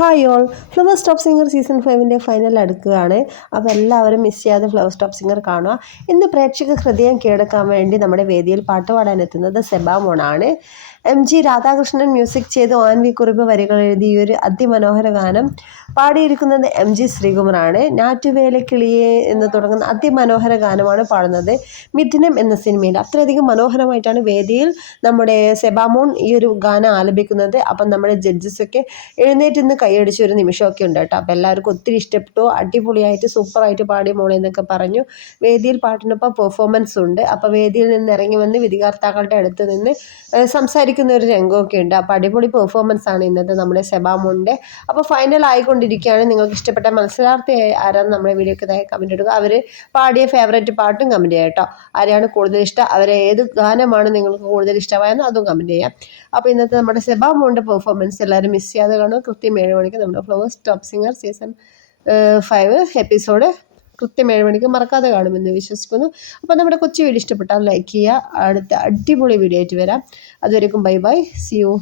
Hi all, Flowers top singer season 5 final അടുക്കുകയാണ്. അപ്പോൾ എല്ലാവരും മിസ് ചെയ്യാതെ ഫ്ലവേഴ്സ് ടോപ്പ് സിംഗർ കാണുക. ഇന്ന് പ്രേക്ഷക ഹൃദയം കീഴടക്കാൻ വേണ്ടി നമ്മുടെ വേദിയിൽ പാട്ട് പാടാനെത്തുന്നത് സെബാമോണാണ്. MG രാധാകൃഷ്ണൻ മ്യൂസിക് ചെയ്ത് ONV കുറിപ്പ് വരികൾ എഴുതിയ ഒരു അതിമനോഹര ഗാനം പാടിയിരിക്കുന്നത് MG ശ്രീകുമാറാണ്. ഞാറ്റുവേലക്കിളിയെ എന്ന് തുടങ്ങുന്ന അതിമനോഹര ഗാനമാണ് പാടുന്നത്. മിഥുനം എന്ന സിനിമയിൽ അത്രയധികം മനോഹരമായിട്ടാണ് വേദിയിൽ നമ്മുടെ സെബാമോൺ ഈ ഒരു ഗാനം ആലപിക്കുന്നത്. അപ്പം നമ്മുടെ ജഡ്ജസൊക്കെ എഴുന്നേറ്റ് നിന്ന് കൈയടിച്ച ഒരു നിമിഷമൊക്കെ ഉണ്ട് കേട്ടോ. അപ്പോൾ എല്ലാവർക്കും ഒത്തിരി ഇഷ്ടപ്പെട്ടു. അടിപൊളിയായിട്ട് സൂപ്പറായിട്ട് പാടി മോളെ എന്നൊക്കെ പറഞ്ഞു. വേദിയിൽ പാട്ടിനൊപ്പം പെർഫോമൻസ് ഉണ്ട്. അപ്പോൾ വേദിയിൽ നിന്ന് ഇറങ്ങി വന്ന് വിധികർത്താക്കളുടെ അടുത്ത് നിന്ന് സംസാരിക്കുന്ന ഒരു രംഗമൊക്കെ ഉണ്ട്. അപ്പോൾ അടിപൊളി പെർഫോമൻസ് ആണ് ഇന്നത്തെ നമ്മുടെ സെബാമോണിൻ്റെ. അപ്പോൾ ഫൈനൽ ആയിക്കൊണ്ടിരിക്കുകയാണ്. നിങ്ങൾക്ക് ഇഷ്ടപ്പെട്ട മത്സരാർത്ഥി ആരാന്ന് നമ്മുടെ വീഡിയോക്ക് താഴെ കമൻറ്റ് ഇടുക. അവർ പാടിയ ഫേവറേറ്റ് പാട്ടും കമൻറ്റ് ചെയ്യാം കേട്ടോ. ആരെയാണ് കൂടുതൽ ഇഷ്ടം, അവരെ ഏത് ഗാനമാണ് നിങ്ങൾക്ക് കൂടുതൽ ഇഷ്ടമായെന്ന് അതും കമൻറ്റ് ചെയ്യാം. അപ്പോൾ ഇന്നത്തെ നമ്മുടെ സെബാമോണിൻ്റെ പെർഫോമൻസ് എല്ലാവരും മിസ് ചെയ്യാതെ കാണുക. കൃത്യം 7 മണിക്ക് നമ്മുടെ flowers top singer season 5 episode കൃത്യം 7 മണിക്ക് മറക്കാതെ കാണുമെന്ന് വിശ്വസിക്കുന്നു. അപ്പോൾ നമ്മുടെ കൊച്ചു വീഡിയോ ഇഷ്ടപ്പെട്ടാൽ ലൈക്ക് ചെയ്യുക. അടുത്ത അടിപൊളി വീഡിയോ ആയിട്ട് വരാം. അതുവരെയും ബൈ ബൈ, സി യു.